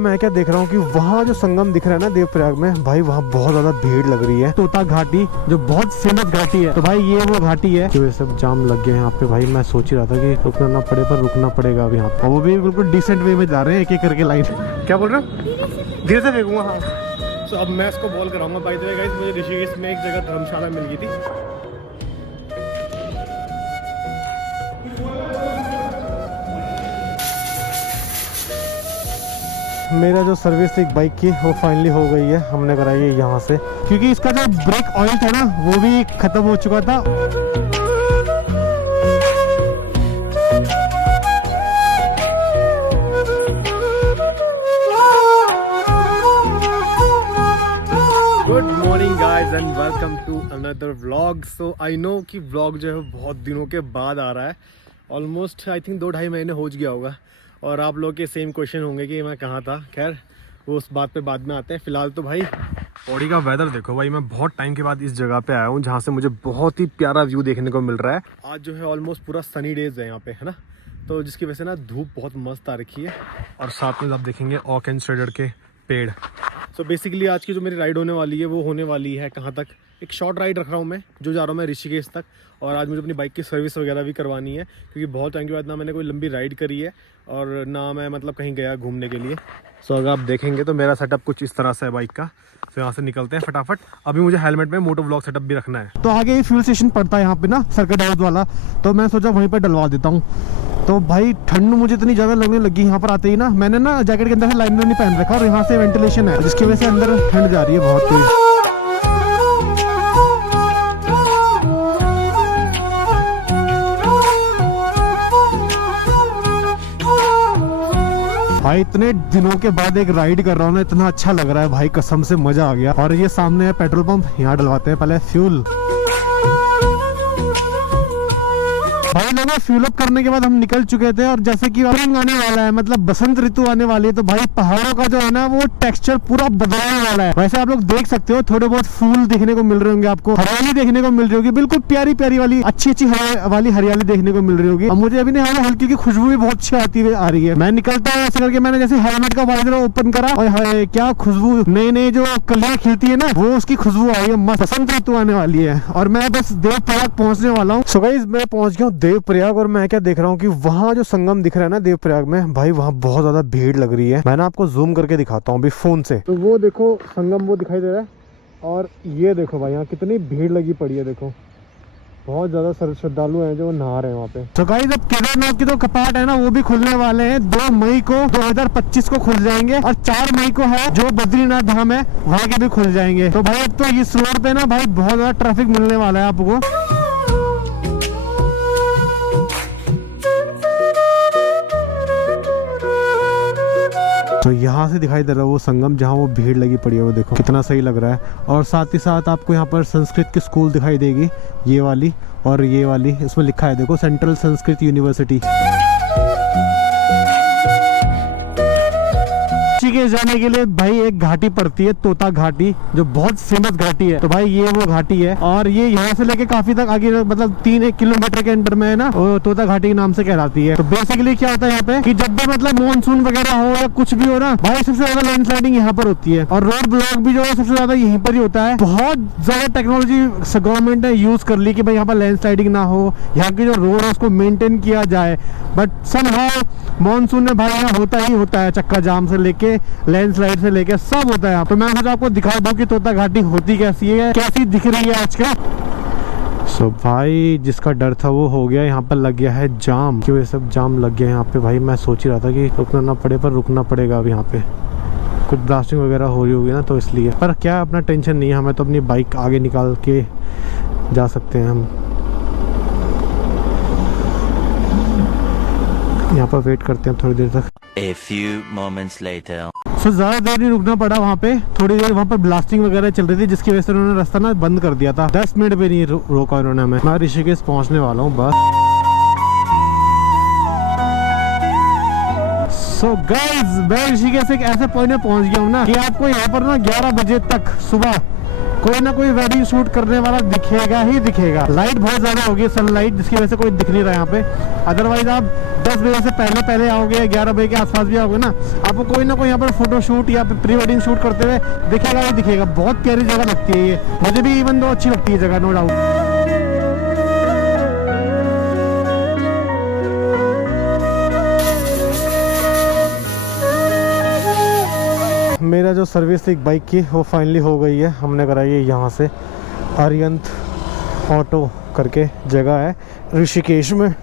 मैं क्या देख रहा हूँ कि वहाँ जो संगम दिख रहा है ना देवप्रयाग में, भाई वहाँ बहुत ज्यादा भीड़ लग रही है। तोता घाटी जो बहुत फेमस घाटी है, तो भाई ये वो घाटी है जो ये सब जाम लग गए हैं यहाँ पे। भाई मैं सोच ही रहा था कि रुकना ना पड़े, पर रुकना पड़ेगा अब यहाँ पे। वो भी बिल्कुल डिसेंट वे में जा रहे हैं, एक एक करके लाइन। क्या बोल रहे हो? धीरे से फेंकूंगा। हाँ, तो अब मैं इसको बॉल कराऊंगा। बाय द वे गाइस, मुझे ऋषिकेश में एक जगह धर्मशाला मिल गई थी। मेरा जो सर्विस थी बाइक की वो फाइनली हो गई है, हमने कराई है यहाँ से, क्योंकि इसका जो ब्रेक ऑयल था ना वो भी खत्म हो चुका था। Good morning guys and welcome to another vlog. So I know कि व्लॉग जो है बहुत दिनों के बाद आ रहा है। ऑलमोस्ट आई थिंक 2-2.5 महीने हो गया होगा। और आप लोग के सेम क्वेश्चन होंगे कि मैं कहाँ था। खैर वो उस बात पे बाद में आते हैं। फिलहाल तो भाई पौड़ी का वेदर देखो भाई, मैं बहुत टाइम के बाद इस जगह पे आया हूँ जहाँ से मुझे बहुत ही प्यारा व्यू देखने को मिल रहा है। आज जो है ऑलमोस्ट पूरा सनी डेज है यहाँ पे, है ना, तो जिसकी वजह से ना धूप बहुत मस्त आ रखी है। और साथ में आप देखेंगे ऑक एंड स्ट्रेडर के पेड़। सो बेसिकली आज की जो मेरी राइड होने वाली है वो होने वाली है कहाँ तक, एक शॉर्ट राइड रख रहा हूँ मैं, जो जा रहा हूँ मैं ऋषिकेश तक। और आज मुझे अपनी बाइक की सर्विस वगैरह भी करवानी है, क्योंकि बहुत टाइम के बाद ना मैंने कोई लंबी राइड करी है और ना मैं मतलब कहीं गया घूमने के लिए। सो अगर आप देखेंगे तो मेरा सेटअप कुछ इस तरह से है बाइक का। तो यहाँ से निकलते हैं फटाफट। अभी मुझे हेलमेट में मोटो व्लॉग सेटअप भी रखना है। तो आगे ये फ्यूल स्टेशन पड़ता है यहाँ पे ना, सर्किट हाउस वाला, तो मैं सोचा वहीं पर डलवा देता हूँ। तो भाई ठंड मुझे इतनी ज़्यादा लगने लगी यहाँ पर आते ही ना। मैंने ना जैकेट के अंदर से लाइनर नहीं पहन रखा और यहाँ से वेंटिलेशन है, जिसकी वजह से अंदर ठंड जा रही है बहुत तेज। भाई इतने दिनों के बाद एक राइड कर रहा हूँ ना, इतना अच्छा लग रहा है भाई, कसम से मजा आ गया। और ये सामने है पेट्रोल पंप, यहाँ डलवाते हैं पहले फ्यूल। भाई लोगों फ्यूल अप करने के बाद हम निकल चुके थे। और जैसे कि स्प्रिंग आने वाला है, मतलब बसंत ऋतु आने वाली है, तो भाई पहाड़ों का जो है ना वो टेक्सचर पूरा बदलने वाला है। वैसे आप लोग देख सकते हो थोड़े बहुत फूल देखने को मिल रहे होंगे, आपको हरियाली देखने को मिल रही होगी, बिल्कुल प्यारी प्यारी वाली अच्छी अच्छी वाली हरियाली देखने को मिल रही होगी। और मुझे अभी नहीं हल्की की खुशबू भी बहुत अच्छी आती हुई आ रही है। मैं निकलता हूँ ऐसे करके, मैंने जैसे हेलमेट का वाइजर ओपन करा और क्या खुशबू, नई नई जो कलियां खिलती है ना, वो उसकी खुशबू आई है। मस्त बसंत ऋतु आने वाली है और मैं बस देवप्रयाग पहुंचने वाला हूँ। सो गाइस मैं पहुंच गया हूँ देवप्रयाग। और मैं क्या देख रहा हूँ कि वहाँ जो संगम दिख रहा है ना देवप्रयाग में, भाई वहाँ बहुत ज्यादा भीड़ लग रही है। मैं ना आपको जूम करके दिखाता हूँ अभी फोन से। तो वो देखो संगम वो दिखाई दे रहा है, और ये देखो भाई यहाँ कितनी भीड़ लगी पड़ी है। देखो बहुत ज्यादा श्रद्धालु हैं जो नहा रहे हैं वहाँ पे। तो गाइस अब केदारनाथ के जो कपाट है ना वो भी खुलने वाले हैं। 2 मई को 2025 को खुल जाएंगे, और 4 मई को है जो बद्रीनाथ धाम है वहाँ के भी खुल जाएंगे। तो भाई अब तो इस रोड पे ना भाई बहुत ज्यादा ट्रैफिक मिलने वाला है आपको। तो यहाँ से दिखाई दे रहा है वो संगम जहाँ वो भीड़ लगी पड़ी है, वो देखो कितना सही लग रहा है। और साथ ही साथ आपको यहाँ पर संस्कृत की स्कूल दिखाई देगी, ये वाली और ये वाली। इसमें लिखा है देखो सेंट्रल संस्कृत यूनिवर्सिटी। ऋषिकेश जाने के लिए भाई एक घाटी पड़ती है, तोता घाटी, जो बहुत फेमस घाटी है। तो भाई ये वो घाटी है, और ये यहाँ से लेके काफी तक आगे, मतलब 3-1 किलोमीटर के अंदर में है ना, वो तोता घाटी के नाम से कहलाती है। तो बेसिकली क्या होता है यहाँ पे कि जब भी मतलब मानसून वगैरह हो या कुछ भी हो ना, भाई सबसे ज्यादा लैंडस्लाइडिंग यहाँ पर होती है। और रोड ब्लॉक भी जो है सबसे ज्यादा यहीं पर ही होता है। बहुत ज्यादा टेक्नोलॉजी गवर्नमेंट ने यूज कर ली कि भाई यहाँ पर लैंडस्लाइडिंग ना हो, यहाँ की जो रोड है उसको मेंटेन किया जाए। बट समहाउ मानसून में भाई यहाँ होता ही होता है, चक्का जाम से लेके लैंडस्लाइड से लेके सब होता है। तो मैं सोचा आपको दिखा दूं कि तोता घाटी होती कैसी है, कैसी दिख रही है आज का। सो भाई जिसका डर था वो हो गया, यहाँ पर लग गया है जाम। क्यों ये सब जाम लग गया यहाँ पे। भाई मैं सोच ही रहा था कि रुकना ना पड़े, पर रुकना पड़ेगा अब यहाँ पे। कुछ ब्लास्टिंग वगैरह हो रही होगी ना, तो इसलिए। पर क्या अपना टेंशन नहीं है, हमें तो अपनी बाइक आगे निकाल के जा सकते हैं हम। यहाँ पर वेट करते हैं थोड़ी देर तक। A few moments later. सो ज़्यादा देर नहीं रुकना पड़ा वहाँ पे। थोड़ी देर वहाँ पर ब्लास्टिंग वगैरह चल रही थी, जिसकी वजह से उन्होंने रास्ता ना बंद कर दिया था। 10 मिनट भी नहीं रोका उन्होंने हमें। मैं ऋषिकेश पहुँचने वाला हूँ बस। सो गाइस मैं ऋषिकेश एक ऐसे पॉइंट में पहुँच गया हूँ ना कि आपको यहाँ पर ना 11 बजे तक सुबह कोई ना कोई वेडिंग शूट करने वाला दिखेगा ही दिखेगा। लाइट बहुत ज्यादा होगी, सनलाइट, जिसकी वजह से कोई दिख नहीं रहा है यहाँ पे। अदरवाइज आप 10 बजे से पहले आओगे, 11 बजे के आसपास भी आओगे ना, आपको कोई ना कोई यहाँ पर फोटो शूट या प्री वेडिंग शूट करते हुए दिखेगा ही दिखेगा। बहुत प्यारी जगह लगती है ये, मुझे भी इवन दो अच्छी लगती है जगह, नो डाउट। मेरा जो सर्विस थी बाइक की वो फाइनली हो गई है, हमने कराई है यहाँ से। आर्यंत ऑटो करके जगह है ऋषिकेश में,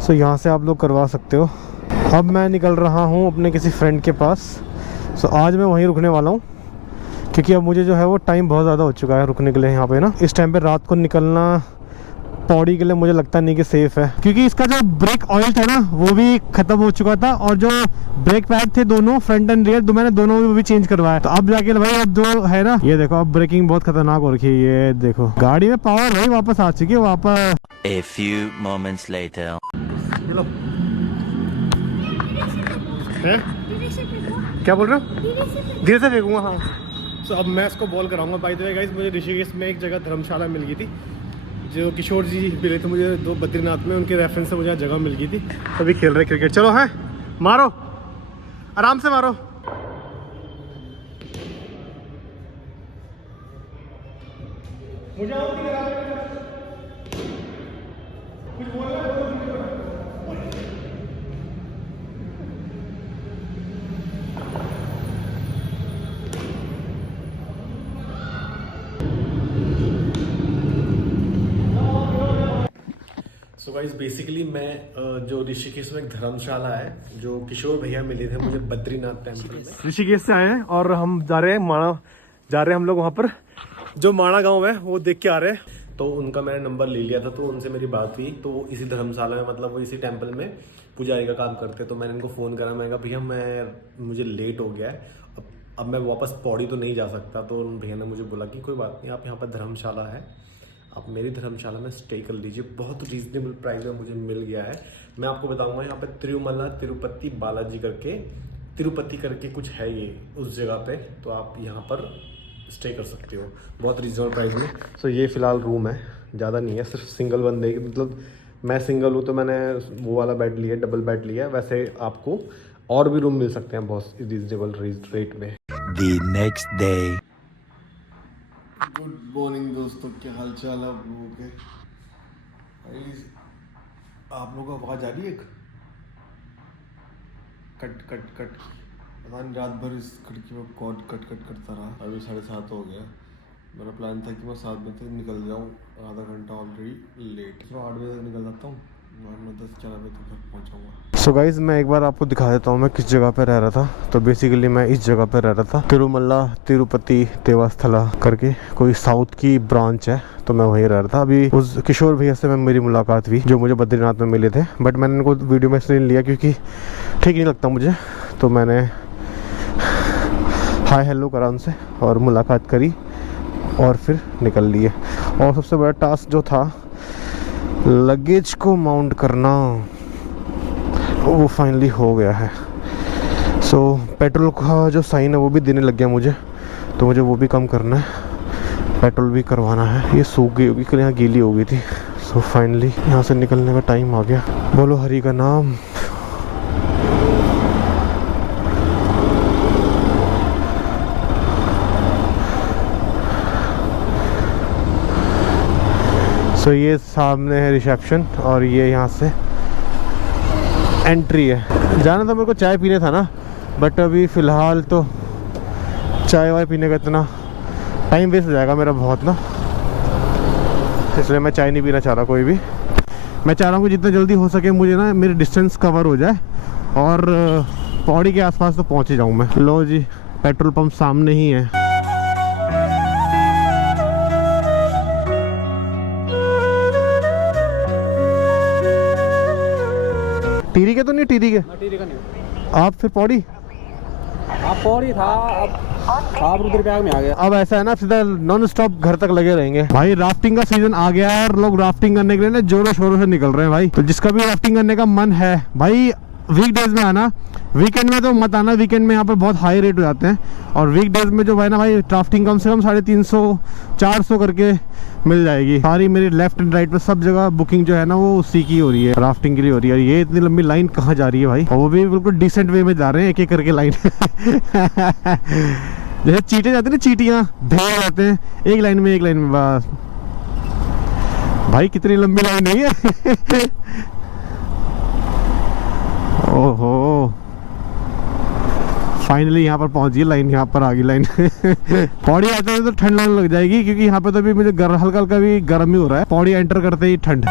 सो यहाँ से आप लोग करवा सकते हो। अब मैं निकल रहा हूँ अपने किसी फ्रेंड के पास, सो आज मैं वहीं रुकने वाला हूँ क्योंकि अब मुझे जो है वो टाइम बहुत ज़्यादा हो चुका है रुकने के लिए यहाँ पे ना। इस टाइम पे रात को निकलना पौड़ी के लिए मुझे लगता नहीं कि सेफ़ है, क्योंकि इसका जो ब्रेक ऑयल था ना वो भी ख़त्म हो चुका था, और जो ब्रेक पैड थे दोनों फ्रंट एंड रियर, तो मैंने दोनों भी चेंज करवाया। तो अब जाके भाई अब जो है ना, ये देखो अब ब्रेकिंग बहुत खतरनाक हो रखी है। ये देखो गाड़ी में पावर भाई वापस आ चुकी है वापस। A few moments later. चलो क्या बोल रहे हो? धीरे से फेंकूंगा। हाँ, सो अब मैं इसको बॉल कराऊंगा। बाय द वे गाइस, मुझे ऋषिकेश में एक जगह धर्मशाला मिल गई थी, जो किशोर जी मिले थे मुझे दो बद्रीनाथ में, उनके रेफरेंस से मुझे जगह मिल गई थी। अभी खेल रहे क्रिकेट। चलो हैं, मारो आराम से मारो। मुझे कुछ बोलना है? सो गाइस बेसिकली मैं जो ऋषिकेश में एक धर्मशाला है, जो किशोर भैया मिले थे मुझे बद्रीनाथ टेम्पल में, ऋषिकेश से आए हैं और हम जा रहे हैं हम लोग वहाँ पर जो माणा गांव है वो देख के आ रहे हैं। तो उनका मैंने नंबर ले लिया था, तो उनसे मेरी बात हुई, तो वो इसी धर्मशाला में, मतलब वो इसी टेम्पल में पुजारी का काम करते। तो मैंने इनको फ़ोन करा, मैंने कहा भैया मुझे लेट हो गया है, अब मैं वापस पौड़ी तो नहीं जा सकता। तो भैया ने मुझे बोला कि कोई बात नहीं, आप यहाँ पर धर्मशाला है, आप मेरी धर्मशाला में स्टे कर लीजिए, बहुत रीजनेबल प्राइस में मुझे मिल गया है। मैं आपको बताऊंगा यहाँ पे तिरुमला तिरुपति बालाजी करके, तिरुपति करके कुछ है ये उस जगह पे, तो आप यहाँ पर स्टे कर सकते हो बहुत रीजनेबल प्राइस में। सो ये फ़िलहाल रूम है, ज़्यादा नहीं है, सिर्फ सिंगल बंदे की, मतलब मैं सिंगल हूँ तो मैंने वो वाला बेड लिया, डबल बेड लिया। वैसे आपको और भी रूम मिल सकते हैं बहुत रीजनेबल रेट में। The next day. Good morning दोस्तों, क्या हाल चाल है आप लोगों के? आप लोगों को आवाज़ आ रही है? कट कट कट, पता नहीं रात भर इस खिड़की में कॉर्ड कट करता रहा। अभी 7:30 हो गया। मेरा प्लान था कि मैं 7 बजे तक निकल जाऊँ, आधा घंटा ऑलरेडी लेट। तो 8 बजे तक निकल जाता हूँ, 9-10-11 बजे तक घर पहुँचाऊँगा। सो गाइज मैं एक बार आपको दिखा देता हूँ मैं किस जगह पे रह रहा था। तो बेसिकली मैं इस जगह पे रह रहा था, तिरुमला तिरुपति देवस्थला करके कोई साउथ की ब्रांच है, तो मैं वहीं रह रहा था। अभी उस किशोर भैया से मेरी मुलाकात हुई जो मुझे बद्रीनाथ में मिले थे, बट मैंने इनको वीडियो में इसलिए लिया क्योंकि ठीक नहीं लगता मुझे, तो मैंने हाय हेलो करा उनसे और मुलाकात करी और फिर निकल लिए। और सबसे बड़ा टास्क जो था लगेज को माउंट करना, वो फाइनली हो गया है। सो पेट्रोल का जो साइन है वो भी देने लग गया मुझे, तो मुझे वो भी कम करना है, पेट्रोल भी करवाना है। ये सूख गई होगी, कल यहाँ गीली हो गई थी। सो फाइनली यहाँ से निकलने का टाइम आ गया। बोलो हरि का नाम। सो ये सामने है रिसेप्शन और ये यहाँ से एंट्री है। जाना तो मेरे को चाय पीने था ना, बट अभी फ़िलहाल तो चाय वाय पीने का इतना टाइम वेस्ट हो जाएगा मेरा बहुत ना, इसलिए मैं चाय नहीं पीना चाह रहा कोई भी। मैं चाह रहा हूँ कि जितना जल्दी हो सके मुझे ना मेरी डिस्टेंस कवर हो जाए और पौड़ी के आसपास तो पहुँच ही जाऊँ मैं। लो जी, पेट्रोल पंप सामने ही है। टीरी के तो नहीं? टीरी के? टीरी का नहीं। आप फिर पौड़ी? आप पौड़ी था, अब आप रुद्रप्रयाग में आ गया। अब ऐसा है ना, सीधा नॉन स्टॉप घर तक लगे रहेंगे भाई। राफ्टिंग का सीजन आ गया है और लोग राफ्टिंग करने के लिए ना जोरों शोरों से निकल रहे हैं भाई। तो जिसका भी राफ्टिंग करने का मन है भाई, वीकडेज में आना, वीकेंड में तो मत आना, वीकेंड में यहाँ पर बहुत हाई रेट हो जाते हैं। और वीकडेज में जो है ना भाई ड्राफ्टिंग कम से कम 350-400 करके मिल जाएगी। सारी मेरी लेफ्ट एंड राइट पे सब जगह बुकिंग जो है ना वो उसी की हो रही है, राफ्टिंग के लिए हो रही है। ये इतनी लंबी लाइन कहाँ जा रही है भाई, और वो भी बिल्कुल डिसेंट वे में जा रहे हैं, एक एक करके लाइन जैसे चीटे जाते हैं ना, चीटियाँ ढेर जाते हैं एक लाइन में बस। भाई कितनी लंबी लाइन नहीं है ओहो फाइनली यहाँ पर पहुंची लाइन, यहाँ पर आ गई लाइन पौड़ी आते हैं तो ठंड लगने लग जाएगी, क्योंकि यहाँ पे तो भी मुझे हल्का हल्का भी गर्म ही हो रहा है। पौड़ी एंटर करते ही ठंड।